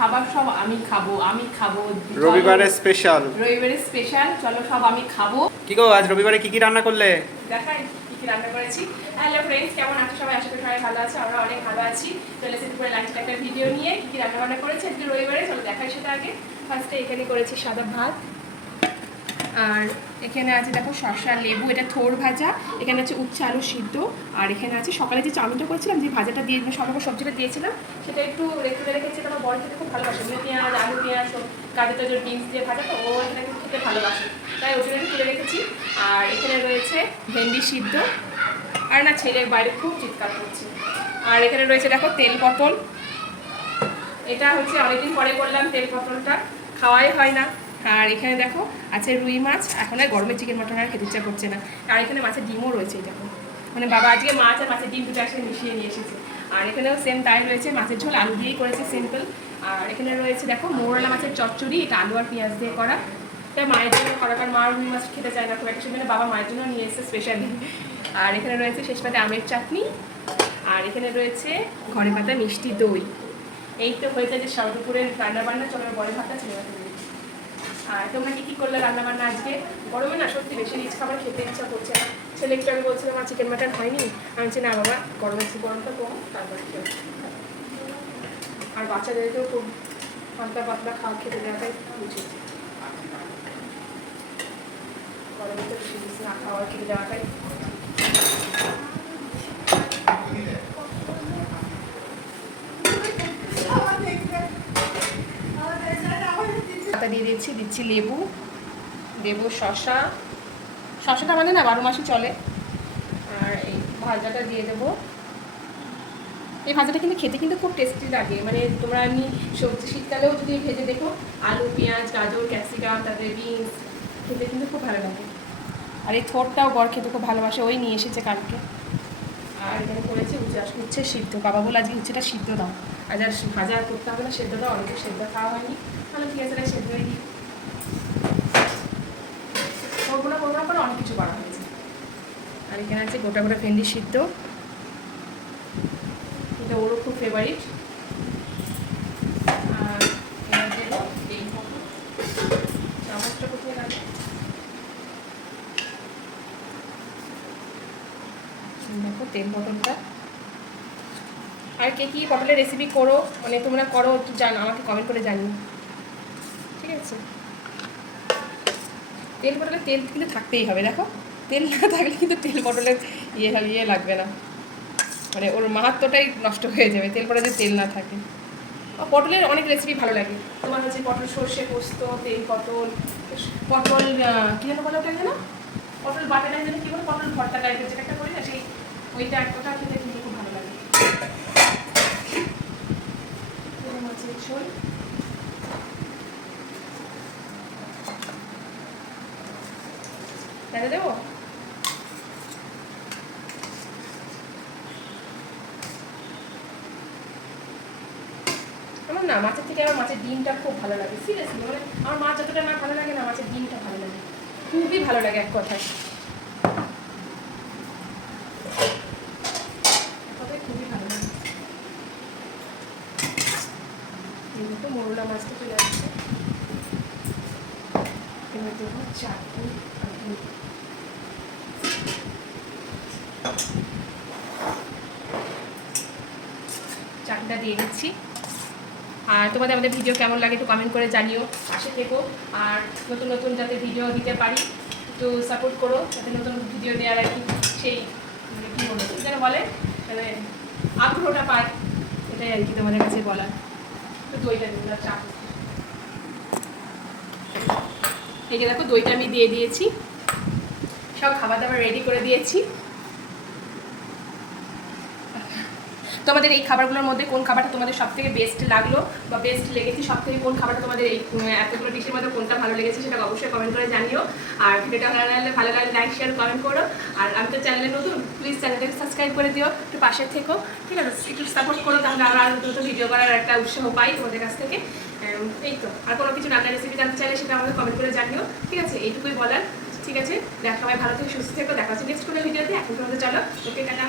খাবার সব আমি খাবো রবিবারের স্পেশাল। চলো সব আমি খাবো। কি গো, আজ রবিবারে কি কি রান্না করলে? দেখাই কি কি রান্না করেছি। হ্যালো ফ্রেন্ডস, কেমন আছো সবাই? আশা করি সবাই ভালো আছে, আমরা অনেক ভালো আছি। চলে এসেছি দুপুরে লাঞ্চটা একটা ভিডিও নিয়ে। কি কি রান্না বান্না করেছি আজকে রবিবারে, চলো দেখাই সেটা আগে। ফার্স্টে এখানে করেছি সাদা ভাত, আর এখানে আছে দেখো শসা লেবু, এটা থোড় ভাজা, এখানে আছে উচ্ছে আলু সিদ্ধ, আর এখানে আছে সকালে যে চাউমিনটা করেছিলাম, যে ভাজাটা দিয়ে সবরকম সবজিটা দিয়েছিলাম, সেটা একটু রেখে রেখেছি। আমার বড় খেতে খুব ভালোবাসে, পেঁয়াজ আলু পেঁয়াজ গাজর টাজর বিনস দিয়ে ভাজা, তো ও এখানে খেতে ভালোবাসে, তাই ওটা একটু তুলে রেখেছি। আর এখানে রয়েছে ভেন্ডি সিদ্ধ, আর না ছেলের বাইরে খুব চিৎকার করছে। আর এখানে রয়েছে দেখো তেল পটল, এটা হচ্ছে অনেকদিন পরে করলাম তেল পটলটা, খাওয়াই হয় না। আর এখানে দেখো আছে রুই মাছ, এখন আর গরমে চিকেন মটন আর খেতে ইচ্ছা করছে না। আর এখানে মাছের ডিমও রয়েছে, দেখো মানে বাবা আজকে মাছ আর মাছের ডিম দুটো একসাথে মিশিয়ে নিয়ে এসেছে। আর এখানেও সেম তাই রয়েছে, মাছের ঝোল আলু দিয়েই করেছে সিম্পল। আর এখানে রয়েছে দেখো মোরলা মাছের চচ্চড়ি, এটা আলু আর পেঁয়াজ দিয়ে করা, এটা মায়ের জন্য করা, কারণ মা রুই মাছ খেতে চায় না খুব একটা, সেখানে বাবা মায়ের জন্য নিয়ে এসেছে স্পেশালি। আর এখানে রয়েছে শেষ পাতে আমের চাটনি, আর এখানে রয়েছে ঘরে পাতা মিষ্টি দই। এই তো হয়েছে যে সব দুপুরের রান্নাবান্না। চলো বড় ভাতটা ছেলে ভাতে দিই। আর তোমরা কি করলে রান্নাবান্না আজকে? গরমে না সত্যি বেশি রিচ খাবার খেতে ইচ্ছা করছে না। ছেলে একটু আমি বলছিলাম আমার চিকেন মাটন হয়নি, আমি বলছি না বাবা গরমটা কম, তারপরে খেয়ে। আর বাচ্চাদেরকেও খুব হালকা পাতলা খাওয়া খেতে দেওয়াটাই উচিত, গরমে তো বেশি বেশি না খাওয়ার খেতে দেওয়াটাই। দিয়ে দিচ্ছি লেবু দেবো, শশাটা মানে না 12 মাসই চলে। আর এই ভাজাটা দিয়ে দেবো। এই ভাজাটা কিন্তু খেতে কিন্তু খুব টেস্টি লাগে, মানে তোমরা এমনি সবজি শীতকালেও যদি ভেজে দেখো, আলু পেঁয়াজ গাজর ক্যাপসিকাম তারপরে বিনস, খেতে কিন্তু খুব ভালো লাগে। আর এই থোড়টাও বর খেতে খুব ভালোবাসে, ওই নিয়ে এসেছে কালকে। আর এখানে করেছি উচ্ছে সিদ্ধ, বাবা বলে আজকে উচ্ছেটা সিদ্ধ দাও, আজ আর ভাজা করতে হবে না, সেদ্ধ দাও, অনেকে সেদ্ধ খাওয়া হয়নি, তাহলে ঠিক আছে সেদ্ধ হয়ে দিই। করবো না করে অনেক কিছু করা হয়েছে। আর এখানে আছে গোটা গোটা ভেন্ডি সিদ্ধ, এটা ওরও খুব ফেভারিট। আর এবার দেবো তেল পটল, চামচটা কোথায় লাগে, দেখো তেল পটলটা। আর কে কী পটলের রেসিপি করো, মানে তোমরা করো একটু জানো, আমাকে কমেন্ট করে জানিও, ঠিক আছে? তেল পটলের তেল কিন্তু থাকতেই হবে, দেখো তেল না থাকলে কিন্তু তেল পটলের ইয়ে লাগবে না, মানে ওর মাহাত্ম্যটাই নষ্ট হয়ে যাবে তেল পটলে তেল না থাকে। পটলের অনেক রেসিপি ভালো লাগে, তোমার হচ্ছে পটল সর্ষে পোস্ত, তেল পটল কী যেন বলে ওটা, যেন পটল বাটাটা যেন কী বলে, পটল ভর্তা টাইপের যেটা একটা করি না, সেই ওইটা ওটা খেতে কিন্তু খুব ভালো লাগে। ঝোল দেবো। আমার না মাছের থেকে আমার মাছের ডিমটা খুব ভালো লাগে, সিরিয়াসলি, মানে আমার মাছ যতটা না ভালো লাগে না, মাছের ডিমটা ভালো লাগে, খুবই ভালো লাগে এক কথায়, খুবই ভালো লাগে। তো মোরলা মাছটা চলে আসছে, এবার দেবো চাটনি, চাটনিটা দিয়ে দিচ্ছি। আর তোমাদের আমাদের ভিডিও কেমন লাগে একটু কমেন্ট করে জানিও, পাশে থেকো। আর নতুন নতুন যাতে ভিডিও দিতে পারি একটু সাপোর্ট করো, যাতে নতুন ভিডিও দেওয়ার আর কি সেই মানে কী বলবো যেন বলে, মানে আগ্রহটা পাই, এটাই আর কি তোমাদের কাছে বলার। একটু দইটা দিলাম, চাপ এই যে দেখো দইটা আমি দিয়ে দিয়েছি, সব খাবার দাবার রেডি করে দিয়েছি। তোমাদের এই খাবারগুলোর মধ্যে কোন খাবারটা তোমাদের সব থেকে বেস্ট লাগলো বা বেস্ট লেগেছে, সব থেকে কোন খাবারটা তোমাদের এই এতগুলো ডিশের মধ্যে কোনটা ভালো লেগেছে, সেটা অবশ্যই কমেন্ট করে জানিও। আর ভিডিওটা ভালো লাগলে লাইক শেয়ার কমেন্ট করো। আর আমি তো চ্যানেলে নতুন, প্লিজ চ্যানেলটাকে সাবস্ক্রাইব করে দিও, একটু পাশে থেকো, ঠিক আছে? একটু সাপোর্ট করো, তাহলে আমরা আরও নতুন ভিডিও করার একটা উৎসাহ পাই তোমাদের কাছ থেকে। এই তো, আর কোনো কিছু রান্নার রেসিপি জানতে চাইলে সেটা আমাদের কমেন্ট করে জানিও, ঠিক আছে? এইটুকুই বলার, ঠিক আছে? সবাই ভালো থেকে সুস্থ থেকো, দেখা হচ্ছে নেক্সট কোনো ভিডিওতে। এখন তোমাদের চলো, ওকে টাটা।